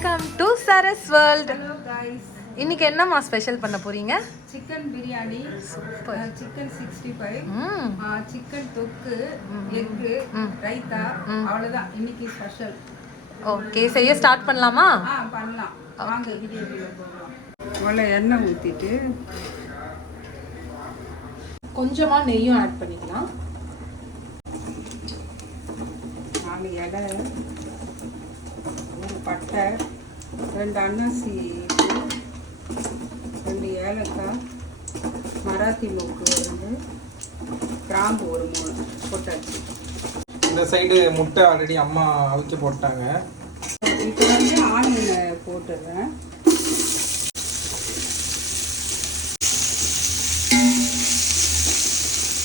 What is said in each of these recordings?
Welcome to Saras world. Hello guys, இன்னைக்கு என்னம்மா special பண்ண போறீங்க? சிக்கன் பிரியாணி, சிக்கன் 65, சிக்கன் தொக்கு, எக், ரைத்தா, அவ்வளவுதான் இன்னைக்கு ஸ்பெஷல். ஓகே, செய்ய ஸ்டார்ட் பண்ணலாமா? பண்ணலாம். வாங்க வீடியோக்குள்ள போகலாம். முதல்ல எண்ணெய் ஊத்திட்டு கொஞ்சமா நெய்யும் ஆட் பண்ணிக்கலாம். 4 இலை, ஒரு பட்டை, 2 அன்னாசி, 2 ஏலக்காய், மராத்தி மூக்கு 2, கிராம்பு ஒரு 3 போட்டாச்சு. இந்த சைடு முட்டை ஆல்ரெடி அம்மா அவிச்சு போட்டாங்க. இப்போ வந்து ஆனியனை போட்டுடுறேன்.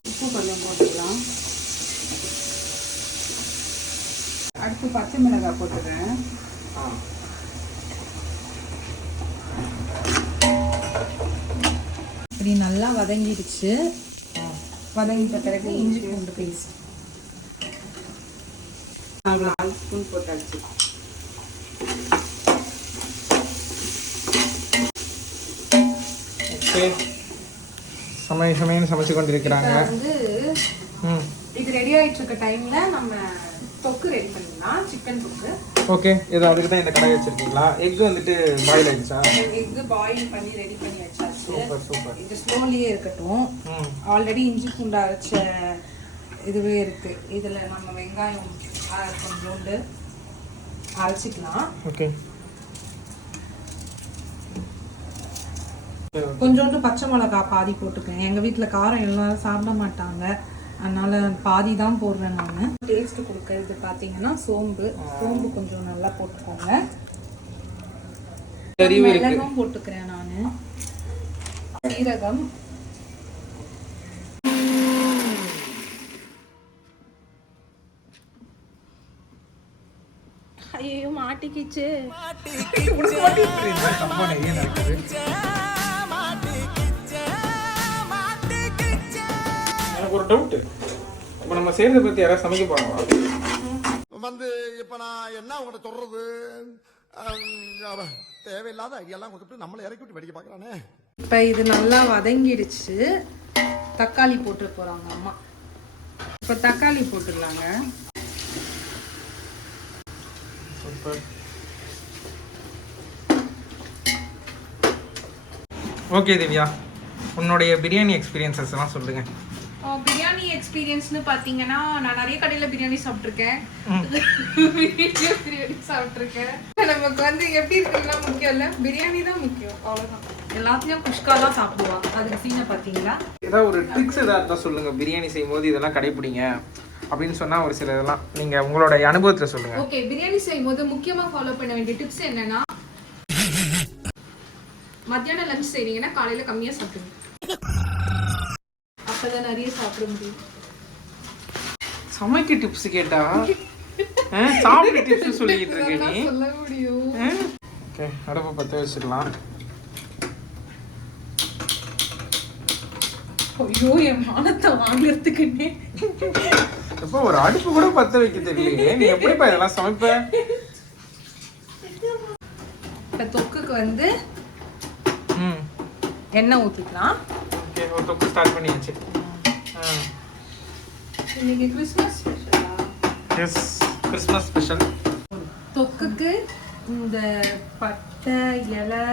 உப்பு கொஞ்சம் போட்டுக்கலாம். அடுத்து பச்சை மிளகாய் போட்டுடுறேன். இப்படி நல்லா வதங்கிடுச்சு. வதங்கிட்ட பிறகு இஞ்சி பூண்டு பேஸ்ட் 4 ஸ்பூன் போட்டாச்சு. ஓகே, சமையல் சமைச்சு கொண்டிருக்கிறாங்க. வந்து இது ரெடி ஆயிட்டு இருக்க டைம்ல நம்ம தொக்கு ரெடி பண்ணிடலாம். சிக்கன் தொக்கு. ஓகே, இது அதுக்கு தான் இந்த கடாய் வச்சிருக்கீங்களா? எக் வந்துட்டு பாயில் ஆயிடுச்சா? எக் பாயில் பண்ணி ரெடி பண்ணி வச்சாச்சு. Super super. இது ஸ்லோலியே இருக்கட்டும். ஆல்ரெடி இஞ்சி பூண்டு அரைச்ச இதுவே இருக்கு. இதுல நம்ம வெங்காயம் கொஞ்சோண்டு அரைச்சிக்கலாம். ஓகே, கொஞ்சோண்டு பச்சை மிளகாய் பாதி போட்டுக்கேன். எங்க வீட்டுல காரம் எல்லாரும் சாப்பிட மாட்டாங்க, அதனால பாதி தான் போடுறேன் நான். டேஸ்ட் கொடுக்கறது பாத்தீங்கன்னா சோம்பு கொஞ்சம் நல்லா போட்டுக்கோங்க. மிளகும் போட்டுக்கிறேன் நானு. சீரகம், ஐயோ மாட்டிக்கிச்சு. எனக்கு ஒரு டவுட். இப்போ நம்ம செய்யறத பத்தி யாராவது சமைக்க போறாங்களா? வந்து இப்ப நான் என்ன உங்கள்கிட்ட சொல்றது, தேவையில்லாத ஐடியெல்லாம் கொடுத்துட்டு நம்மளை இறக்கி விட்டு வெடிக்க பாக்குறானே. இப்ப இது நல்லா வதங்கிடுச்சு. தக்காளி போட்டு போறாங்க அம்மா. இப்போ தக்காளி போட்டுடலாங்க. சூப்பர். ஓகே திவ்யா, உன்னுடைய பிரியாணி எக்ஸ்பீரியன்சஸ் எல்லாம் சொல்லுங்க. பிரியாணி எக்ஸ்பீரியன்ஸ்னு பார்த்தீங்கன்னா, நான் நிறைய கடையில் பிரியாணி சாப்பிட்ருக்கேன். பிரியாணி சாப்பிட்ருக்கேன். நமக்கு வந்து எப்படி இருக்குன்னா முக்கியம் இல்லை, பிரியாணி தான் முக்கியம். அவ்வளோதான். எல்லாத்தையும் குஷ்கா தான் சாப்பிடுவாங்க. அதுக்கு சீனை பார்த்தீங்களா? ஏதாவது ஒரு ட்ரிக்ஸ் ஏதாவது சொல்லுங்க. பிரியாணி செய்யும்போது இதெல்லாம் கடைப்பிடிங்க அப்படின்னு சொன்னா ஒரு சில இதெல்லாம் நீங்க உங்களோட அனுபவத்துல சொல்லுங்க. ஓகே, பிரியாணி செய்யும்போது முக்கியமாக ஃபாலோ பண்ண வேண்டிய டிப்ஸ் என்னன்னா, மத்தியானம் லஞ்ச் செய்றீங்கன்னா காலையில் கம்மியாக சாப்பிடுங்க. அப்பதான் நிறைய சாப்பிட முடியும். சமைக்க டிப்ஸ் கேட்டா சாப்பிட டிப்ஸ் சொல்லிக்கிட்டு இருக்க நீ. சொல்ல முடியும். ஓகே, அடுப்பு பற்ற வச்சிடலாம். ஐயோ, என் மானத்தை வாங்குறதுக்குன்னே இப்போ ஒரு அடுப்பு கூட பற்ற வைக்க தெரியலையே, நீ எப்படிப்பா இதெல்லாம் சமைப்ப? இப்ப தொக்குக்கு வந்து எண்ணெய் ஊற்றிக்கலாம். ஓகே, ஒரு தொக்கு ஸ்டார்ட் பண்ணியாச்சு. இன்னைக்கு கிறிஸ்மஸ் ஸ்பெஷலா? S, Christmas special. தொக்குக்கு இந்த பட்டை இலை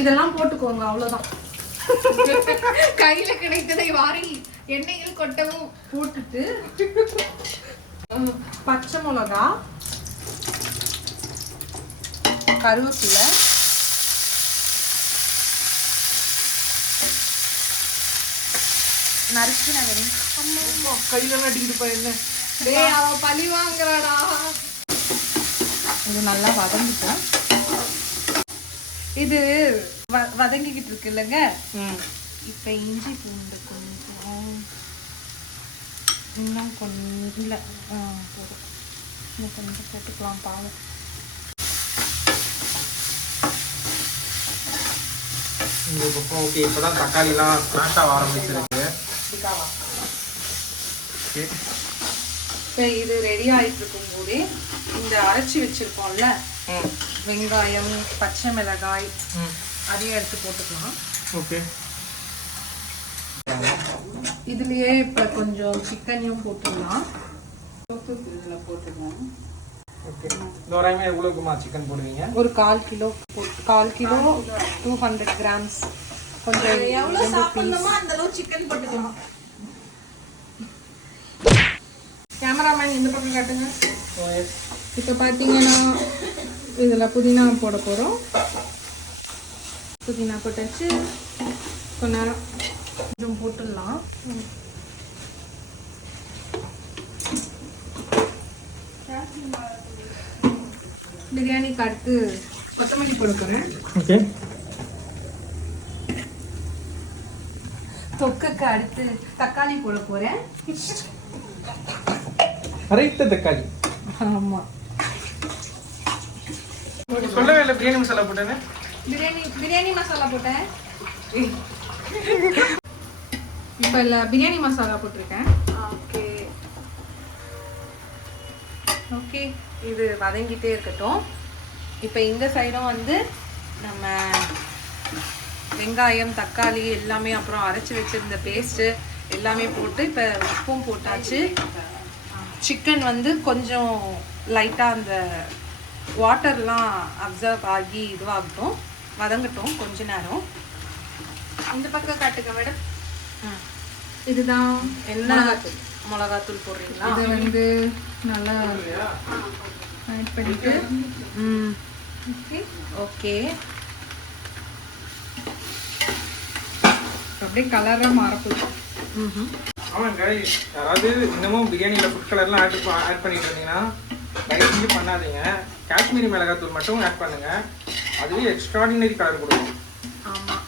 இதெல்லாம் போட்டுக்கோங்க, அவ்வளோதான். கையில கிடைத்ததை வாரி எண்ணெயில் கொட்டவும் போட்டுட்டு பச்சை மிளகா, கருவேப்பிலை, நறுக்கின வெங்காயம். கையில அடிக்கிட்டு என்ன? டேய், அவ பழி வாங்குறாடா. இது நல்லா வதங்கிட்டோம். இது வதங்கிக்கிட்டு இருக்கு இல்லைங்க. இப்போ இஞ்சி பூண்டு கொஞ்சம் இன்னும் கொஞ்சம் இல்லை போதும், இன்னும் கொஞ்சம் போட்டுக்கலாம். பாவம். இந்த பக்கம் ஓகே, இப்போதான் தக்காளிலாம் ஸ்மாஷ் ஆக ஆரம்பிச்சிருக்கு. இப்போ இது ரெடி ஆகிட்டு இருக்கும் போதே இந்த அரைச்சி வச்சிருக்கோம்ல வெங்காயம், பச்சை மிளகாய் அதையும் எடுத்து போட்டுக்கலாம். ஓகே. இதுலயே இப்போ கொஞ்சம் சிக்கனையும் போட்டுடலாம். இதில் போட்டுக்கலாம். ஓகே. தோராயமாக எவ்வளோக்குமா சிக்கன் போடுவீங்க? ஒரு 1/4 கிலோ 200 கிராம்ஸ். கொஞ்சம் எவ்வளோ சாப்பிடணுமோ அந்த அளவு சிக்கன் போட்டுக்கலாம். கேமராமேன் இந்த பக்கம் காட்டுங்க. இப்போ பார்த்தீங்கன்னா இதில் புதினா போட போகிறோம். புதினா போட்டாச்சு. கொஞ்ச நேரம் கொஞ்சம் போட்டுடலாம். பிரியாணிக்கு அடுத்து கொத்தமல்லி போட போகிறேன். ஓகே. தொக்குக்கு அடுத்து தக்காளி போட போகிறேன். அரைத்த தக்காளி. ஆமாம். சொல்லவே இல்லை பிரியாணி மசாலா போட்டேன்னு. பிரியாணி மசாலா போட்டேன். இப்போ இல்லை பிரியாணி மசாலா போட்டிருக்கேன். Okay okay. இது வதங்கிட்டே இருக்கட்டும். இப்போ இந்த சைடும் வந்து நம்ம வெங்காயம், தக்காளி எல்லாமே அப்புறம் அரைச்சி வச்சிருந்த பேஸ்ட்டு எல்லாமே போட்டு இப்போ உப்பும் போட்டாச்சு. சிக்கன் வந்து கொஞ்சம் லைட்டாக அந்த வாட்டர்லாம் அப்சர்வ் ஆகி இதுவாகட்டும், வதங்கட்டும் கொஞ்ச நேரம். இந்த பக்கம் காட்டுங்க மேடம். இதுதான் என்ன மிளகாத்தூள் போடுறீங்களா? இது வந்து நல்லா ஆட் பண்ணிட்டு ஓகே ஓகே. அப்படியே கலராக மாறப்போகுது. ஆமாங்க. யாராவது இன்னமும் பிரியாணியில் ஃபுட் கலர்லாம் ஆட் பண்ணிட்டு இருந்தீங்கன்னா தயவு செஞ்சு பண்ணாதீங்க. காஷ்மீரி மிளகாத்தூள் மட்டும் ஆட் பண்ணுங்க. அதுவே எக்ஸ்ட்ராடினரி கலர் கொடுக்கும். ஆமாம்.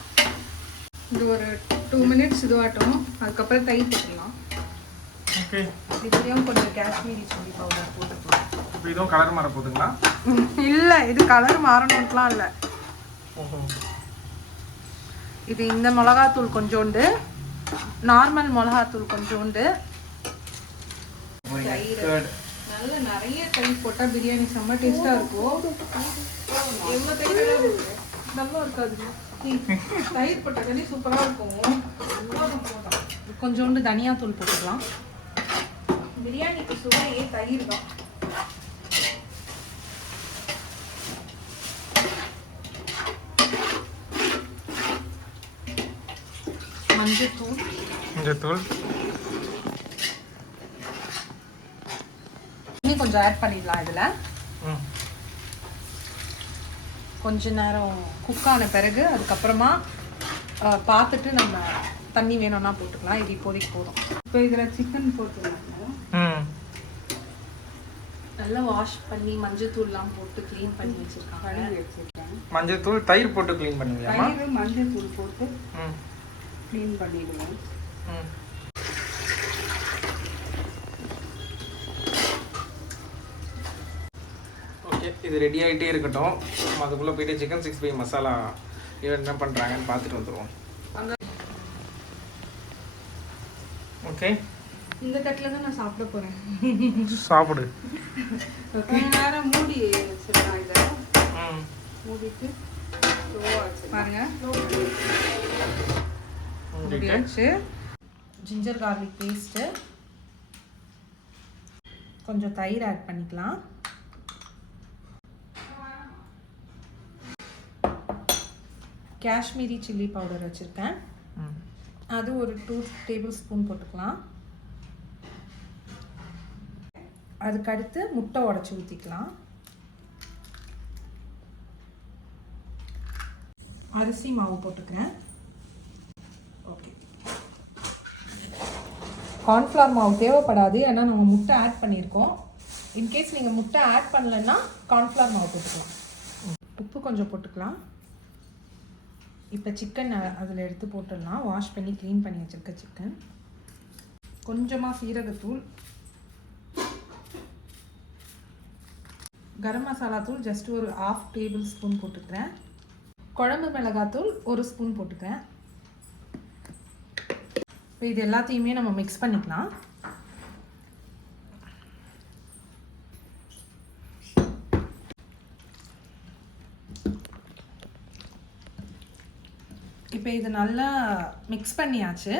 இது ஒரு 2 மினிட்ஸ் இதுவாட்டும். அதுக்கப்புறம் தயிர் போட்டுடலாம். ஓகே. இதுலேயும் கொஞ்சம் காஷ்மீரி சில்லி பவுடர் போட்டுக்கலாம். இப்போ இதுவும் கலர் மாற போகுதுங்களா? இல்லை, இது கலர் மாறணும்லாம் இல்லை. இது இந்த மிளகாத்தூள் கொஞ்சோண்டு, நார்மல் மிளகாத்தூள் கொஞ்சோண்டு, நல்ல நிறைய தயிர் போட்டால் பிரியாணி செம்ம டேஸ்ட்டாக இருக்கும். எவ்வளோ தயிர் நல்லா இருக்காது. தயிர் போட்டாலே சூப்பராக இருக்கும். கொஞ்சோண்டு தனியாத்தூள் போட்டுக்கலாம். பிரியாணிக்கு சுவையே தயிர் தான். மஞ்சத்தூள் இன்னும் கொஞ்சம் ஆட் பண்ணிடலாம். இதில் கொஞ்ச நேரம் குக் ஆன பிறகு அதுக்கப்புறமா பார்த்துட்டு நம்ம தண்ணி வேணும்னா போட்டுக்கலாம். இது இப்போதைக்கு போதும். இப்போ இதில் சிக்கன் போட்டுருவாங்க. நல்லா வாஷ் பண்ணி மஞ்சத்தூள்லாம் போட்டு க்ளீன் பண்ணி வச்சுருக்காங்க. கழுவி வச்சுருக்கேன். மஞ்சத்தூள் தயிர் போட்டு க்ளீன் பண்ணுவீங்களா? தயிர் மஞ்சள் தூள் போட்டு க்ளீன் பண்ணிடுவேன். ஓகே. இது ரெடி ஆகிட்டே இருக்கட்டும். நம்ம அதுக்குள்ளே போயிட்டு சிக்கன் 65 மசாலா என்ன பண்ணுறாங்கன்னு பார்த்துட்டு வந்துடுவோம். ஓகே. இந்த தட்டில் தான் நான் சாப்பிட போகிறேன். சாப்பிடு. கொஞ்ச நேரம் மூடி வச்சிடலாம். இதை மூடிட்டு பாருங்க மூடியாச்சு. ஜிஞ்சர் கார்லிக் பேஸ்ட்டு, கொஞ்சம் தயிர் ஆட் பண்ணிக்கலாம். காஷ்மீரி சில்லி பவுடர் வச்சுருக்கேன். அது ஒரு 2 டேபிள் ஸ்பூன் போட்டுக்கலாம். அதுக்கடுத்து முட்டை உடச்சி ஊற்றிக்கலாம். அரிசி மாவு போட்டுக்கிறேன். ஓகே. கார்ன்ஃப்ளவர் மாவு தேவைப்படாது, ஏன்னா நம்ம முட்டை ஆட் பண்ணியிருக்கோம். இன்கேஸ் நீங்கள் முட்டை ஆட் பண்ணலைன்னா கார்ன்ஃப்ளவர் மாவு போட்டுக்கலாம். உப்பு கொஞ்சம் போட்டுக்கலாம். இப்போ சிக்கன் அதில் எடுத்து போட்டுடலாம். வாஷ் பண்ணி க்ளீன் பண்ணி வச்சுருக்க சிக்கன். கொஞ்சமாக சீரகத்தூள், கரம் மசாலா தூள் ஜஸ்ட் ஒரு 1/2 டேபிள் ஸ்பூன் போட்டுக்கிறேன். குழம்பு மிளகாத்தூள் 1 ஸ்பூன் போட்டுக்கிறேன். இப்போ இது எல்லாத்தையுமே நம்ம மிக்ஸ் பண்ணிக்கலாம். இப்போ இது நல்லா மிக்ஸ் பண்ணியாச்சு.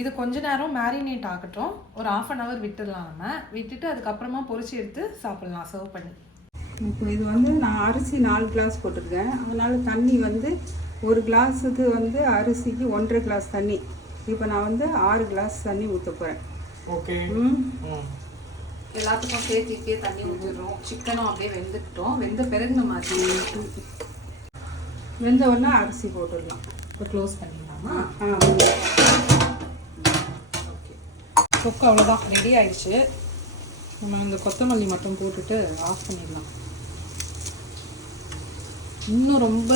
இது கொஞ்ச நேரம் மேரினேட் ஆகட்டும். ஒரு 1/2 hour விட்டுடலாம். நம்ம விட்டுட்டு அதுக்கப்புறமா பொரிச்சு எடுத்து சாப்பிடலாம் சர்வ் பண்ணி. இப்போ இது வந்து நான் அரிசி 4 கிளாஸ் போட்டிருக்கேன். அதனால் தண்ணி வந்து 1 கிளாஸுக்கு வந்து அரிசிக்கு 1.5 கிளாஸ் தண்ணி. இப்போ நான் வந்து 6 கிளாஸ் தண்ணி ஊற்ற போகிறேன். ஓகே. எல்லாத்துக்கும் சேர்த்துக்கே தண்ணி ஊற்றிடுறோம். சிக்கனும் அப்படியே வெந்துக்கிட்டோம். வெந்த பிறகு நம்ம வெந்த உடனே அரிசி போட்டுடலாம். இப்போ க்ளோஸ் பண்ணிடலாமா? ஓகே. தொக்கு அவ்வளோதான், ரெடி ஆயிடுச்சு. நம்ம அந்த கொத்தமல்லி மட்டும் போட்டுட்டு ஆஃப் பண்ணிடலாம். இன்னும் ரொம்ப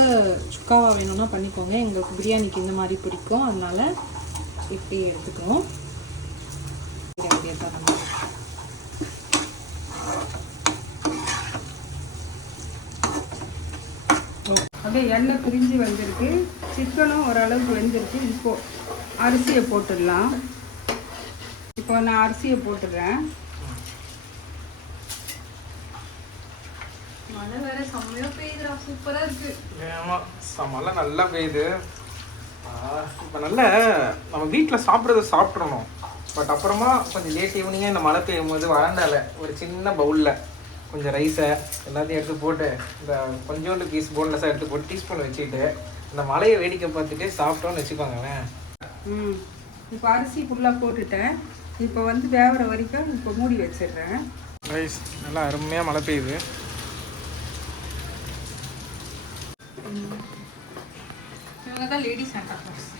சுக்காவாக வேணும்னா பண்ணிக்கோங்க. எங்களுக்கு பிரியாணிக்கு இந்த மாதிரி பிடிக்கும், அதனால இப்படி எடுத்துக்கிறோம். அப்படியே தான் அப்படியே எண்ணெய் பிரிஞ்சு வந்திருக்கு. சிக்கனும் ஓரளவுக்கு வெந்திருக்கு. இப்போ அரிசியை போட்டுடலாம். இப்போ நான் அரிசியை போட்டுடுறேன். மழை வேற செம்மையா பெய்யுதுடா, சூப்பரா இருக்கு. ஆமாம், மழை நல்லா பெய்யுது. இப்போ நல்ல நம்ம வீட்டில் சாப்பிட்றத சாப்பிட்றணும். பட் அப்புறமா கொஞ்சம் லேட் ஈவினிங்காக இந்த மழை பெய்யும் போது வராண்டால ஒரு சின்ன பவுலில் கொஞ்சம் ரைஸை எல்லாத்தையும் எடுத்து போட்டு இந்த கொஞ்சோண்டு பீஸ் போன்லெஸ்ஸாக எடுத்து போட்டு டீஸ்பூன் வச்சுக்கிட்டு இந்த மழையை வேடிக்கை பார்த்துட்டு சாப்பிட்டோன்னு வச்சுக்கோங்களேன். இப்போ அரிசி ஃபுல்லாக போட்டுட்டேன். இப்போ வந்து வேகிற வரைக்கும் இப்போ மூடி வச்சிடுறேன். ரைஸ் நல்லா அருமையாக மழை பெய்யுது. இவங்க தான் லேடி சாண்டா கிளாஸ்.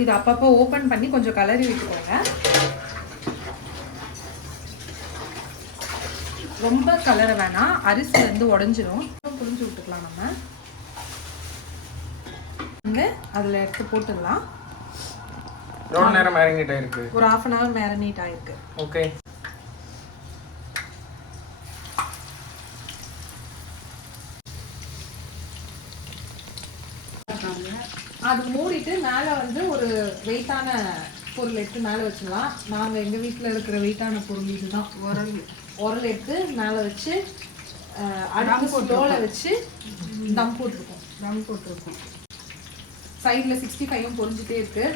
இது அப்பப்போ ஓப்பன் பண்ணி கொஞ்சம் கலரி விட்டுக்கோங்க. ரொம்ப கலர வேணாம், அரிசி வந்து உடஞ்சிரும். புரிஞ்சு விட்டுக்கலாம். நம்ம வந்து அதில் எடுத்து போட்டுடலாம். எவ்வளோ நேரம் மேரினேட் ஆயிருக்கு? ஒரு 1/2 hour மேரினேட் ஆயிருக்கு. ஓகே. அது மூடிட்டு மேலே வந்து ஒரு வெயிட்டான பொருள் எடுத்து மேலே வச்சிடலாம். நாங்கள் எங்கள் வீட்டில் இருக்கிற வெயிட்டான பொருள் இதுதான். உரல் எடுத்து மேலே வச்சு அடுப்பு ஸ்டோவில் வச்சு தம் போட்டிருக்கோம். சைடில் 65 பொரிஞ்சிட்டே இருக்கு.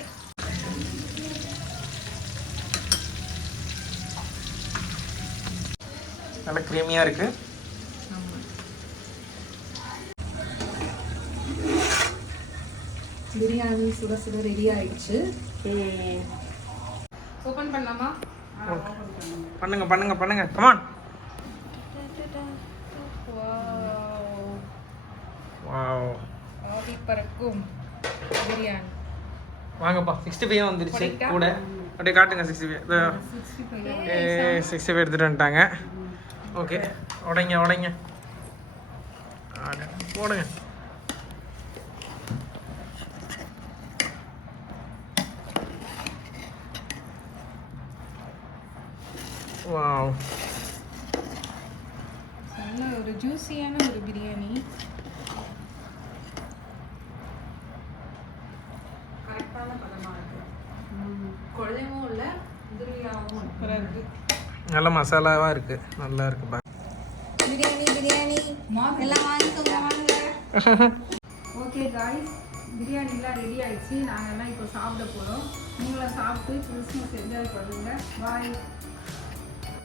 நல்லா க்ரீமியாக இருக்கு. பிரியாணி சுட சுட ரெடி ஆயிடுச்சு. ஓபன் பண்ணலாமா? பண்ணுங்க பண்ணுங்க பண்ணுங்க, கமான். வாவ், ஆவி பறக்கும் பிரியாணி. வாங்கப்பா. 65 வந்துருச்சு கூட. அப்படியே காட்டுங்க. 65 65 எடுத்துகிட்டு வந்துட்டாங்க. ஓகே, உடைங்க உடைங்க போடுங்க. வாவ், நல்ல ஒரு ஜூஸியான ஒரு பிரியாணி. கரெக்டான பதமாக இருக்கு. குழந்தையும் இல்லை, உதிரியாகவும் சூப்பரா இருக்கு. நல்ல மசாலாவாக இருக்கு. நல்லா இருக்கு பா. பிரியாணி எல்லாம் வாங்கிக்கோங்க. ஓகே காய்ஸ், பிரியாணிலாம் ரெடி ஆயிடுச்சு. நாங்கள் எல்லாம் இப்போ சாப்பிட போகிறோம். நீங்களும் சாப்பிட்டு கிறிஸ்மஸ் என்ஜாய் பண்ணுங்கள். பாய்.